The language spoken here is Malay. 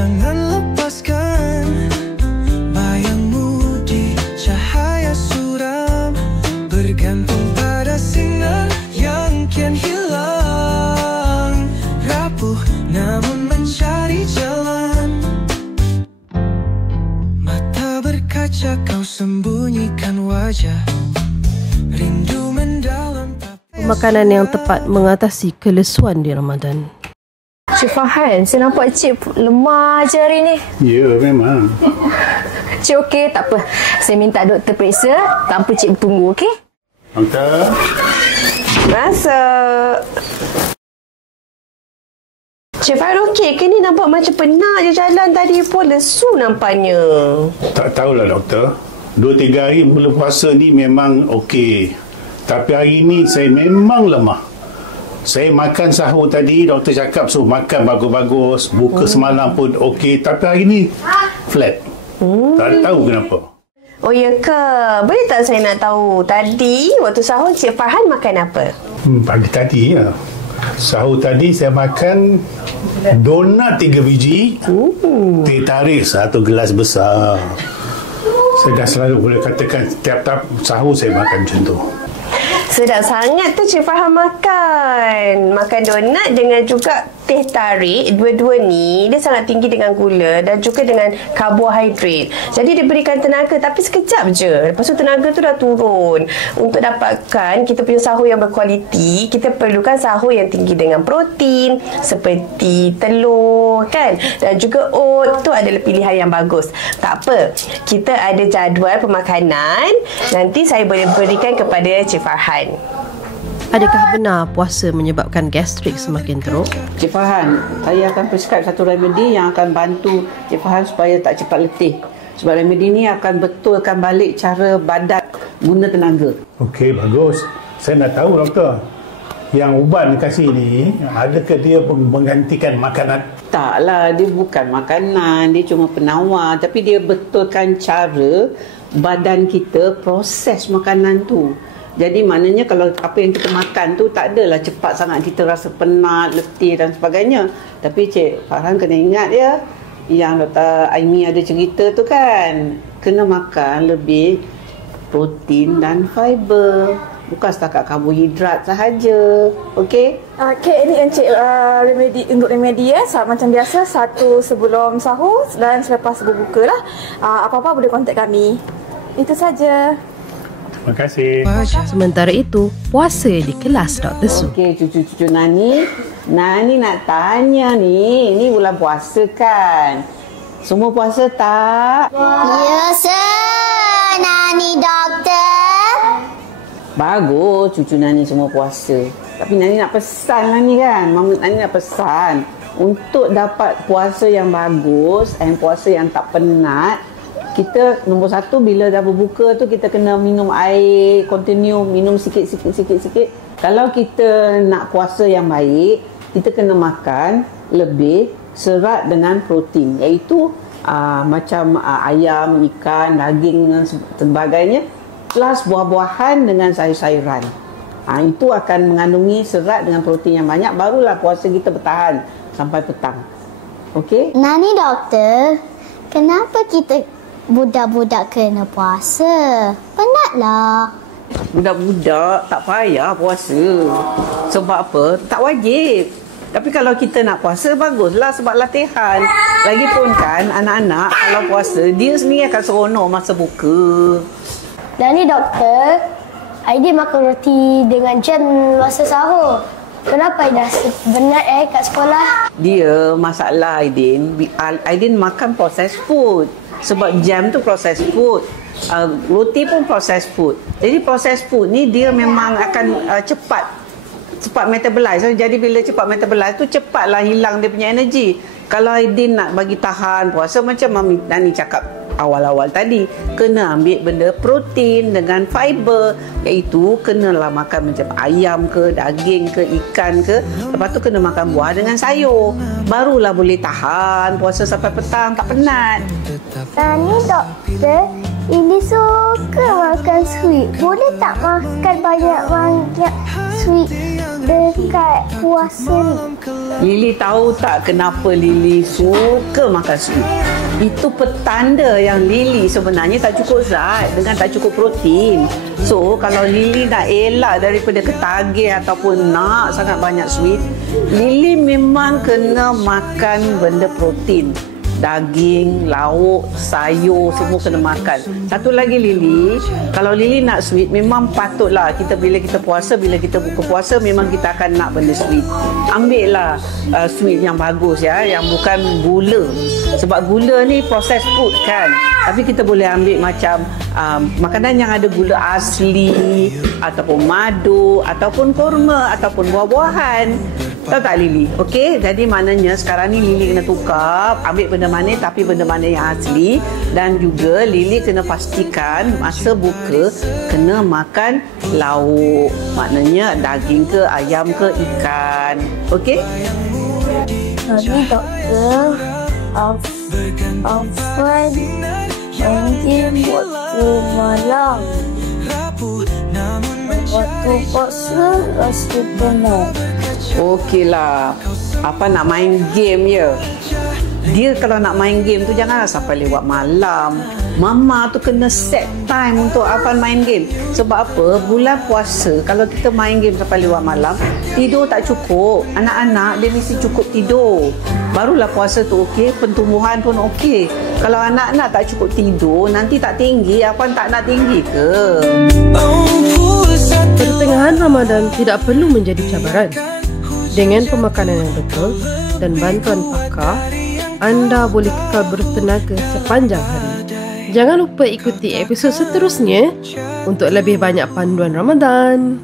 Jangan lepaskan bayangmu di cahaya suram, bergantung pada sinar yang kian hilang, rapuh namun mencari jalan. Mata berkaca, kau sembunyikan wajah, rindu mendalam. Makanan yang tepat mengatasi kelesuan di Ramadan. Cik Farhan, saya nampak Cik lemah je hari ni. Ya, memang. Cik okey, tak apa. Saya minta doktor periksa tanpa Cik bertunggu, okey? Doktor. Masuk. Cik Farhan okey ke ni? Nampak macam penat je jalan tadi pun. Lesu nampaknya. Tak tahulah doktor. 2-3 hari bulan puasa ni memang okey. Tapi hari ni saya memang lemah. Saya makan sahur tadi, doktor cakap suruh makan bagus-bagus. Buka semalam pun okey. Tapi hari ni flat. Tak tahu kenapa. Oh ya ke? Boleh tak saya nak tahu tadi waktu sahur Cik Farhan makan apa? Pagi tadi ya. Sahur tadi saya makan donat 3 biji. Teh tarik 1 gelas besar. Saya dah selalu boleh katakan tiap-tiap sahur saya makan macam tu. Sedap sangat tu Cik Farhan makan. Makan donat dengan juga teh tarik. Dua-dua ni dia sangat tinggi dengan gula dan juga dengan karbohidrat. Jadi dia berikan tenaga tapi sekejap je. Lepas tu tenaga tu dah turun. Untuk dapatkan kita punya sahur yang berkualiti, kita perlukan sahur yang tinggi dengan protein seperti telur kan. Dan juga oat tu adalah pilihan yang bagus. Tak apa. Kita ada jadual pemakanan. Nanti saya boleh berikan kepada Cik Farhan. Adakah benar puasa menyebabkan gastrik semakin teruk? Cik Farhan, saya akan prescribe satu remedi yang akan bantu Cik Farhan supaya tak cepat letih. Sebab remedi ni akan betulkan balik cara badan guna tenaga. Okey, bagus. Saya nak tahu doktor. Yang ubat kasih ni, adakah dia menggantikan makanan? Taklah, dia bukan makanan. Dia cuma penawar. Tapi dia betulkan cara badan kita proses makanan tu. Jadi maknanya kalau apa yang kita makan tu tak adalah cepat sangat kita rasa penat, letih dan sebagainya. Tapi Cik Farhan kena ingat ya, yang Dr. Aimi ada cerita tu kan, kena makan lebih protein dan fiber. Bukan setakat karbohidrat sahaja. Okey? Okey, ini Encik remedi, untuk remedi ya. Macam biasa, satu sebelum sahur dan selepas berbuka lah. Apa-apa boleh kontak kami. Itu saja. Terima kasih. Sementara itu, puasa di kelas Dr. Su. Okey, cucu-cucu Nani. Nani nak tanya ni. Ni bulan puasa kan? Semua puasa tak? Ya, sir. Nani doktor. Bagus, cucu Nani semua puasa. Tapi Nani nak pesan lah ni kan. Mama Nani nak pesan. Untuk dapat puasa yang bagus dan puasa yang tak penat, kita nombor satu, bila dah berbuka tu kita kena minum air continue, minum sikit. Kalau kita nak puasa yang baik, kita kena makan lebih serat dengan protein, iaitu macam ayam, ikan, daging dan sebagainya, plus buah-buahan dengan sayur-sayuran. Itu akan mengandungi serat dengan protein yang banyak, barulah puasa kita bertahan sampai petang. Okey? Nani doktor, kenapa kita budak-budak kena puasa? Penatlah. Budak-budak tak payah puasa. Sebab apa? Tak wajib. Tapi kalau kita nak puasa, baguslah sebab latihan. Lagipun kan, anak-anak kalau puasa, dia sendiri akan seronok masa buka. Dan ni doktor, Aidin makan roti dengan jam masa sahur. Kenapa Aidin penat kat sekolah? Dia masalah Aidin makan processed food. Sebab jam tu processed food, roti pun processed food. Jadi processed food ni dia memang akan cepat metabolize. Jadi bila cepat metabolize tu, cepatlah hilang dia punya energi. Kalau Aidin nak bagi tahan puasa, macam Mami Nani cakap awal-awal tadi, kena ambil benda protein dengan fiber, iaitu kenalah makan macam ayam ke, daging ke, ikan ke. Lepas tu kena makan buah dengan sayur. Barulah boleh tahan puasa sampai petang, tak penat. Ni doktor, Lily suka makan sweet. Boleh tak makan banyak-banyak sweet dekat puasa ni? Lily tahu tak kenapa Lily suka makan sweet? Itu petanda yang Lily sebenarnya tak cukup zat dengan tak cukup protein. So, kalau Lily nak elak daripada ketagih ataupun nak sangat banyak sweet, Lily memang kena makan benda protein. Daging, lauk, sayur, semua kena makan. Satu lagi Lily, kalau Lily nak sweet, memang patutlah kita bila kita puasa, bila kita buka puasa, memang kita akan nak benda sweet. Ambillah sweet yang bagus ya, yang bukan gula. Sebab gula ni processed food kan. Tapi kita boleh ambil macam makanan yang ada gula asli, ataupun madu, ataupun kurma, ataupun buah-buahan. Tahu tak Lily? Okey, jadi maknanya sekarang ni Lily kena tukar, ambil benda mana tapi benda mana yang asli, dan juga Lily kena pastikan masa buka kena makan lauk. Maknanya daging ke, ayam ke, ikan. Okey? Tadi doktor Afwan main waktu malam. Waktu puasa rasa penat. Okeylah. Apa nak main game ya? Dia kalau nak main game tu janganlah sampai lewat malam. Mama tu kena set time untuk Afan main game. Sebab apa? Bulan puasa kalau kita main game sampai lewat malam, tidur tak cukup. Anak-anak dia mesti cukup tidur. Barulah puasa tu okey, pertumbuhan pun okey. Kalau anak-anak tak cukup tidur, nanti tak tinggi. Afan tak nak tinggi ke? Pertengahan Ramadan tidak perlu menjadi cabaran. Dengan pemakanan yang betul dan bantuan pakar, anda boleh kekal bertenaga sepanjang hari. Jangan lupa ikuti episod seterusnya untuk lebih banyak panduan Ramadan.